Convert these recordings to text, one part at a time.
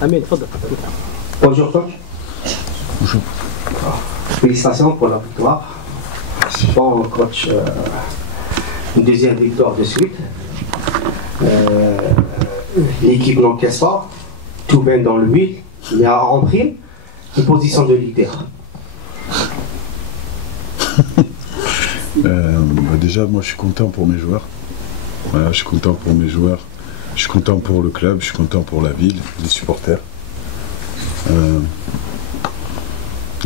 Amine, تفضل. Bonjour coach. Bonjour. Félicitations pour la victoire. Bon coach, une deuxième victoire de suite. L'équipe n'encaisse pas, tout bien dans le huile, mais a repris une position de leader. Déjà, moi je suis content pour mes joueurs. Voilà, je suis content pour mes joueurs. Je suis content pour le club, je suis content pour la ville, les supporters.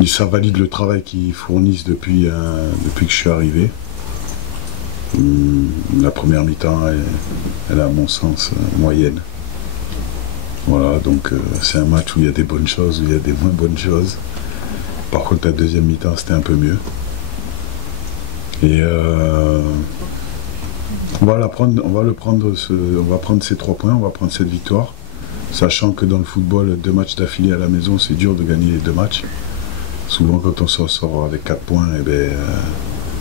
Ça valide le travail qu'ils fournissent depuis que je suis arrivé. La première mi-temps, elle est à mon sens moyenne. Voilà, donc c'est un match où il y a des bonnes choses, où il y a des moins bonnes choses. Par contre, la deuxième mi-temps, c'était un peu mieux. Et on va prendre ces 3 points, on va prendre cette victoire. Sachant que dans le football, 2 matchs d'affilée à la maison, c'est dur de gagner les 2 matchs. Souvent, quand on s'en sort avec 4 points,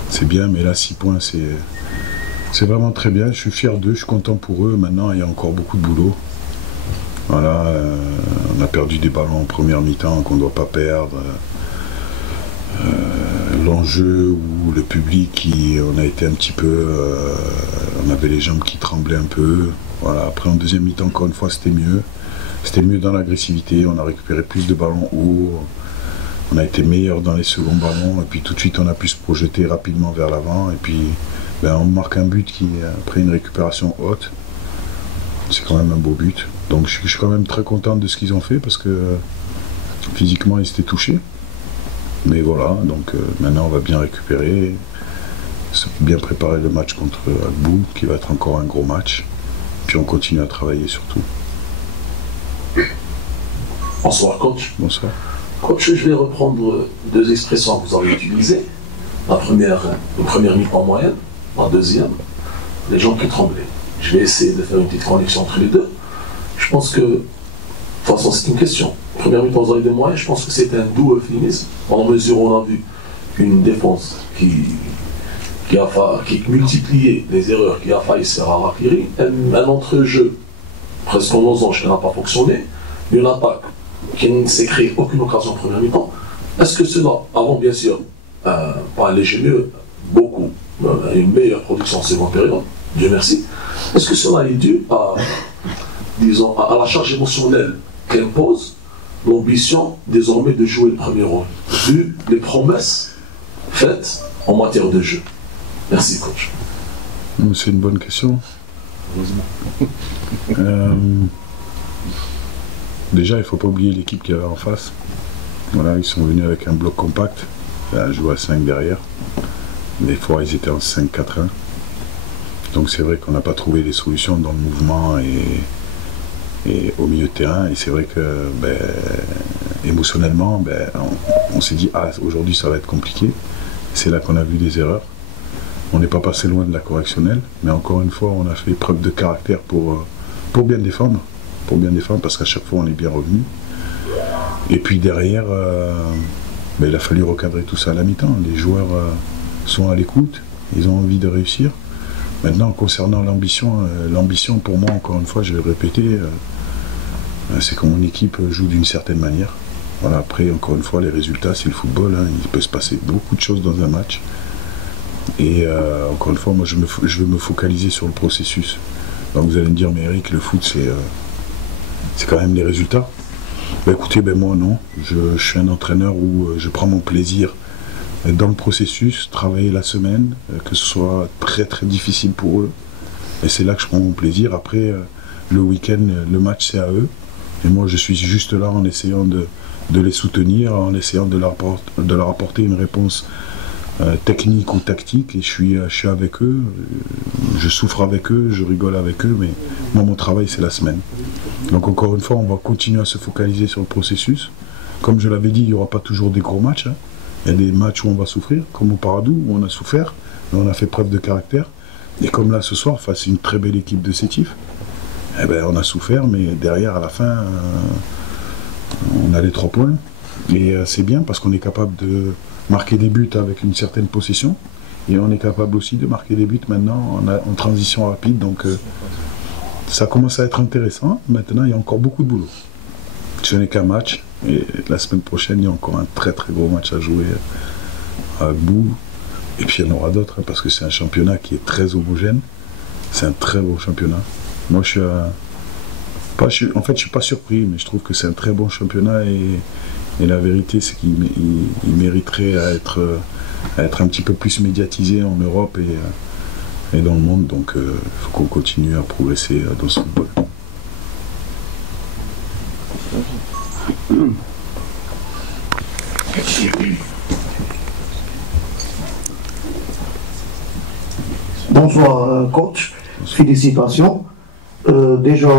c'est bien, mais là, 6 points, c'est vraiment très bien. Je suis fier d'eux, je suis content pour eux. Maintenant, il y a encore beaucoup de boulot. Voilà, on a perdu des ballons en première mi-temps qu'on ne doit pas perdre. L'enjeu ou le public, on a été un petit peu... on avait les jambes qui tremblaient un peu. Voilà. Après, en deuxième mi-temps, encore une fois, c'était mieux. C'était mieux dans l'agressivité, on a récupéré plus de ballons hauts. On a été meilleur dans les seconds ballons. Et puis tout de suite, on a pu se projeter rapidement vers l'avant. Et puis, on marque un but qui, après une récupération haute, c'est quand même un beau but. Donc je suis quand même très content de ce qu'ils ont fait parce que physiquement, ils étaient touchés. Mais voilà, donc maintenant on va bien récupérer, bien préparer le match contre Agbou, qui va être encore un gros match. Puis on continue à travailler surtout. Bonsoir coach. Bonsoir. Coach, je vais reprendre 2 expressions que vous avez utilisées. La première mi-temps moyenne, la deuxième, les gens qui tremblaient. Je vais essayer de faire une petite connexion entre les deux. Je pense que, de toute façon c'est une question. Première mi-temps, vous avez des moyens, je pense que c'est un doux euphémisme, en mesure où on a vu une défense qui multipliait les erreurs, qui a failli se faire à Rakiri, un entrejeu presque en losange qui n'a pas fonctionné, une attaque qui ne s'est créée aucune occasion en première mi-temps. Est-ce que cela, avant bien sûr, pas un léger mieux, beaucoup, une meilleure production en seconde période, Dieu merci, est-ce que cela est dû à la charge émotionnelle qu'impose l'ambition désormais de jouer le premier rôle, vu les promesses faites en matière de jeu? Merci coach. C'est une bonne question. Déjà, il ne faut pas oublier l'équipe qu'il y avait en face. Voilà, ils sont venus avec un bloc compact, à jouer à 5 derrière. Des fois, ils étaient en 5-4-1. Donc c'est vrai qu'on n'a pas trouvé des solutions dans le mouvement et au milieu de terrain. Et c'est vrai que émotionnellement, on s'est dit aujourd'hui ça va être compliqué. C'est là qu'on a vu des erreurs. On n'est pas passé loin de la correctionnelle, mais encore une fois, on a fait preuve de caractère pour bien défendre. Pour bien défendre, parce qu'à chaque fois on est bien revenu. Et puis derrière, il a fallu recadrer tout ça à la mi-temps. Les joueurs sont à l'écoute, ils ont envie de réussir. Maintenant, concernant l'ambition pour moi, encore une fois, je vais le répéter, c'est que mon équipe joue d'une certaine manière. Voilà, après, encore une fois, les résultats, c'est le football, hein, il peut se passer beaucoup de choses dans un match. Et encore une fois, moi, je veux me focaliser sur le processus. Donc vous allez me dire, mais Eric, le foot, c'est quand même les résultats. Écoutez, moi non, je suis un entraîneur où je prends mon plaisir dans le processus, travailler la semaine, que ce soit très très difficile pour eux. Et c'est là que je prends mon plaisir. Après, le week-end, le match, c'est à eux. Et moi, je suis juste là en essayant de les soutenir, en essayant de leur apporter une réponse technique ou tactique. Et je suis avec eux, je souffre avec eux, je rigole avec eux, mais moi, mon travail, c'est la semaine. Donc encore une fois, on va continuer à se focaliser sur le processus. Comme je l'avais dit, il n'y aura pas toujours des gros matchs. Hein. Il y a des matchs où on va souffrir, comme au Paradou, où on a souffert, mais on a fait preuve de caractère. Et comme là, ce soir, face à une très belle équipe de Sétif, on a souffert, mais derrière, à la fin, on a les 3 points. Et c'est bien parce qu'on est capable de marquer des buts avec une certaine possession. Et on est capable aussi de marquer des buts maintenant en transition rapide. Donc ça commence à être intéressant. Maintenant, il y a encore beaucoup de boulot. Ce n'est qu'un match. Et la semaine prochaine, il y a encore un très très gros match à jouer à Agbout. Et puis il y en aura d'autres, hein, parce que c'est un championnat qui est très homogène. C'est un très beau championnat. Moi, je suis pas surpris, mais je trouve que c'est un très bon championnat. Et la vérité, c'est qu'il mériterait à être un petit peu plus médiatisé en Europe et dans le monde. Donc il faut qu'on continue à progresser dans ce football. Bonsoir coach, félicitations. Déjà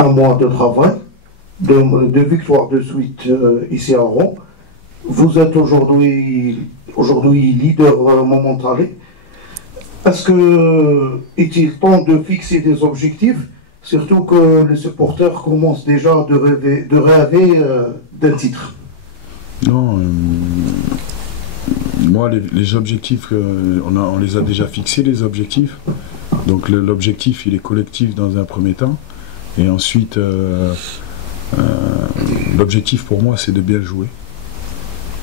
un mois de travail, deux victoires de suite ici à Rouen. Vous êtes aujourd'hui leader momentané. Est-il temps de fixer des objectifs, surtout que les supporters commencent déjà de rêver d'un titre? Non, moi les objectifs, on les a déjà fixés, les objectifs. Donc l'objectif il est collectif dans un premier temps. Et ensuite, l'objectif pour moi c'est de bien jouer.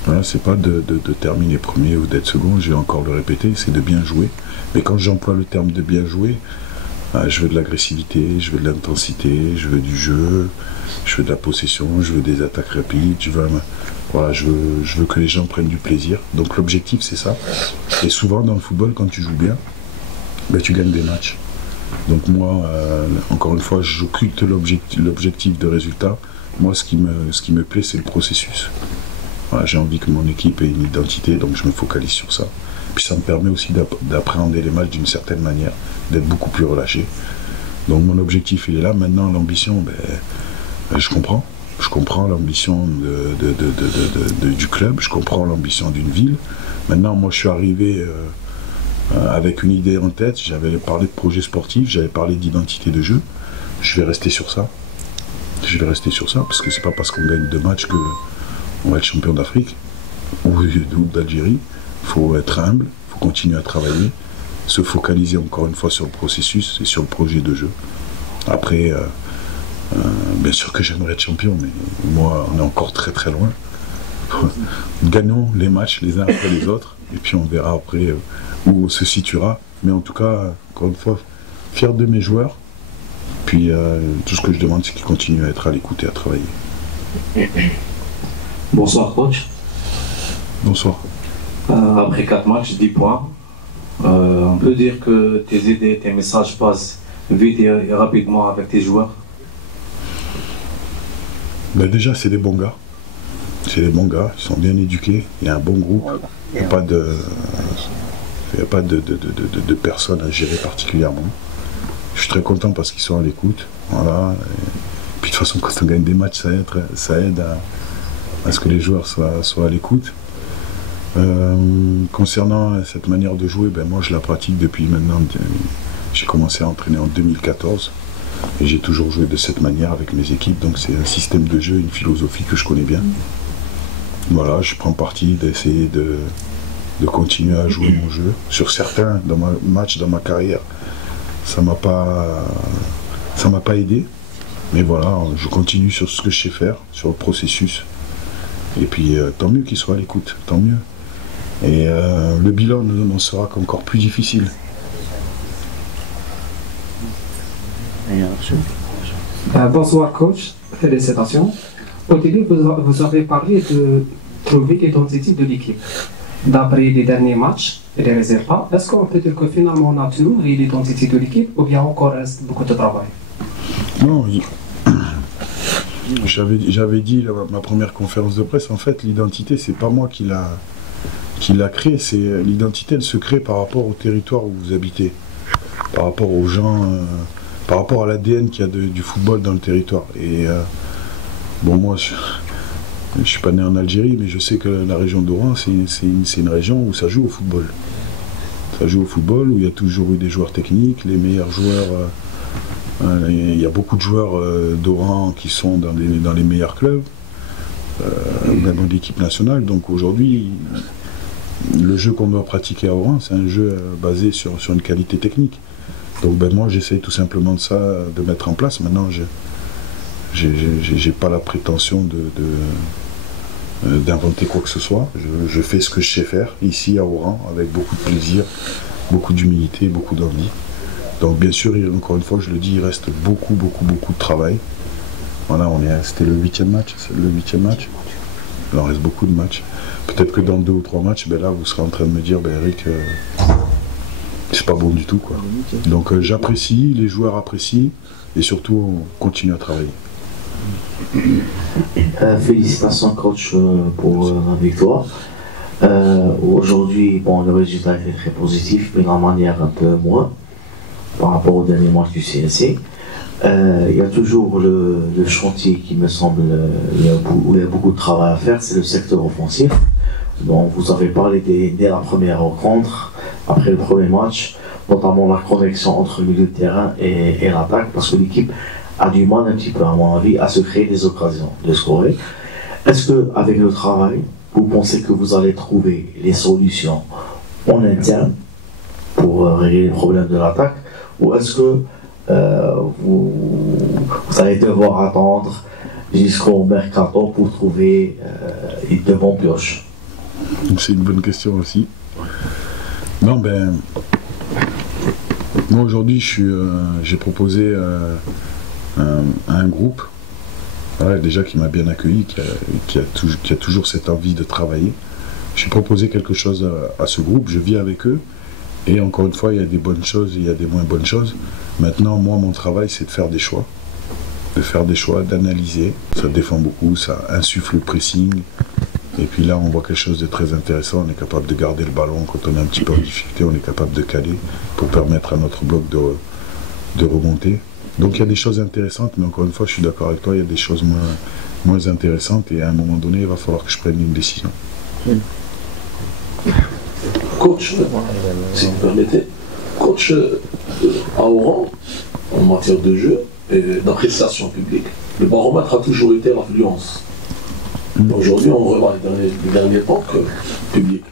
Voilà, c'est pas de terminer premier ou d'être second, je vais encore le répéter, c'est de bien jouer. Mais quand j'emploie le terme de bien jouer, je veux de l'agressivité, je veux de l'intensité, je veux du jeu, je veux de la possession, je veux des attaques rapides, je veux que les gens prennent du plaisir. Donc l'objectif c'est ça. Et souvent dans le football, quand tu joues bien, ben, tu gagnes des matchs. Donc moi, encore une fois, j'occulte l'objectif de résultat. Moi, ce qui me plaît, c'est le processus. Voilà, j'ai envie que mon équipe ait une identité, donc je me focalise sur ça. Puis ça me permet aussi d'appréhender les matchs d'une certaine manière, d'être beaucoup plus relâché. Donc mon objectif, il est là. Maintenant, l'ambition, je comprends. Je comprends l'ambition du club, je comprends l'ambition d'une ville. Maintenant, moi, je suis arrivé avec une idée en tête. J'avais parlé de projet sportif, j'avais parlé d'identité de jeu. Je vais rester sur ça. Je vais rester sur ça, parce que c'est pas parce qu'on gagne 2 matchs qu'on va être champion d'Afrique ou d'Algérie. Il faut être humble, il faut continuer à travailler, se focaliser encore une fois sur le processus et sur le projet de jeu. Après, bien sûr que j'aimerais être champion, mais moi, on est encore très très loin. Gagnons les matchs les uns après les autres, et puis on verra après où on se situera. Mais en tout cas, encore une fois, fier de mes joueurs. Puis tout ce que je demande, c'est qu'ils continuent à être à l'écoute et à travailler. Bonsoir coach. Bonsoir. Après 4 matchs, 10 points, on peut dire que tes idées, tes messages passent vite et rapidement avec tes joueurs? Ben déjà, c'est des bons gars. C'est des bons gars, ils sont bien éduqués, il y a un bon groupe, il n'y a pas de personnes à gérer particulièrement. Je suis très content parce qu'ils sont à l'écoute. Voilà. Et puis de toute façon, quand on gagne des matchs, ça aide à ce que les joueurs soient à l'écoute. Concernant cette manière de jouer, ben moi je la pratique depuis maintenant. J'ai commencé à entraîner en 2014 et j'ai toujours joué de cette manière avec mes équipes. Donc c'est un système de jeu, une philosophie que je connais bien. Voilà, je prends parti d'essayer de continuer à jouer mon jeu. Sur certains matchs dans ma carrière, ça m'a pas aidé. Mais voilà, je continue sur ce que je sais faire, sur le processus. Et puis tant mieux qu'ils soient à l'écoute, tant mieux. Et le bilan n'en sera qu'encore plus difficile. Bonsoir coach, félicitations. Au début, vous avez parlé de trouver l'identité de l'équipe. D'après les derniers matchs et les résultats, est-ce qu'on peut dire que finalement on a trouvé l'identité de l'équipe ou bien encore reste beaucoup de travail? Non, j'avais dit ma première conférence de presse, en fait l'identité c'est pas moi qui l'a créée, c'est l'identité elle se crée par rapport au territoire où vous habitez, par rapport aux gens, par rapport à l'ADN qu'il y a du football dans le territoire. Et bon, moi je suis pas né en Algérie, mais je sais que la région d'Oran c'est une région où ça joue au football. Ça joue au football, où il y a toujours eu des joueurs techniques, les meilleurs joueurs. Il y a beaucoup de joueurs d'Oran qui sont dans les meilleurs clubs, même en équipe nationale. Donc aujourd'hui, le jeu qu'on doit pratiquer à Oran, c'est un jeu basé sur une qualité technique. Donc ben, moi j'essaye tout simplement de mettre en place. Maintenant j'ai pas la prétention d'inventer quoi que ce soit. Je fais ce que je sais faire ici à Oran avec beaucoup de plaisir, beaucoup d'humilité, beaucoup d'envie. Donc bien sûr, encore une fois, je le dis, il reste beaucoup de travail. Voilà, c'était le 8e match, il en reste beaucoup de matchs. Peut-être que dans 2 ou 3 matchs, ben là, vous serez en train de me dire, ben Eric, c'est pas bon du tout, quoi. Donc j'apprécie, les joueurs apprécient, et surtout, on continue à travailler. Félicitations coach pour la victoire. Aujourd'hui, bon, le résultat était très positif, mais la manière un peu moins par rapport au dernier match du CSC. Il y a toujours le chantier qui me semble où il y a beaucoup de travail à faire, c'est le secteur offensif. Bon, vous avez parlé dès la première rencontre, après le premier match, notamment la connexion entre le milieu de terrain et l'attaque, parce que l'équipe a du mal un petit peu, à mon avis, à se créer des occasions de scorer. Est-ce qu'avec le travail, vous pensez que vous allez trouver les solutions en interne pour régler les problèmes de l'attaque, ou est-ce que vous allez devoir attendre jusqu'au mercato pour trouver de bons pioches? C'est une bonne question aussi. Non, ben, moi aujourd'hui j'ai proposé un groupe, voilà, déjà qui m'a bien accueilli, qui a toujours cette envie de travailler. J'ai proposé quelque chose à ce groupe, je vis avec eux, et encore une fois, il y a des bonnes choses et il y a des moins bonnes choses. Maintenant, moi, mon travail, c'est de faire des choix. D'analyser. Ça défend beaucoup, ça insuffle le pressing. Et puis là, on voit quelque chose de très intéressant. On est capable de garder le ballon quand on est un petit peu en difficulté. On est capable de caler pour permettre à notre bloc de remonter. Donc il y a des choses intéressantes, mais encore une fois, je suis d'accord avec toi, il y a des choses moins intéressantes. Et à un moment donné, il va falloir que je prenne une décision. Coach, si vous permettez, coach à Oran, en matière de jeu et d'appréciation publique, le baromètre a toujours été l'affluence. Aujourd'hui, on remarque les derniers temps que le public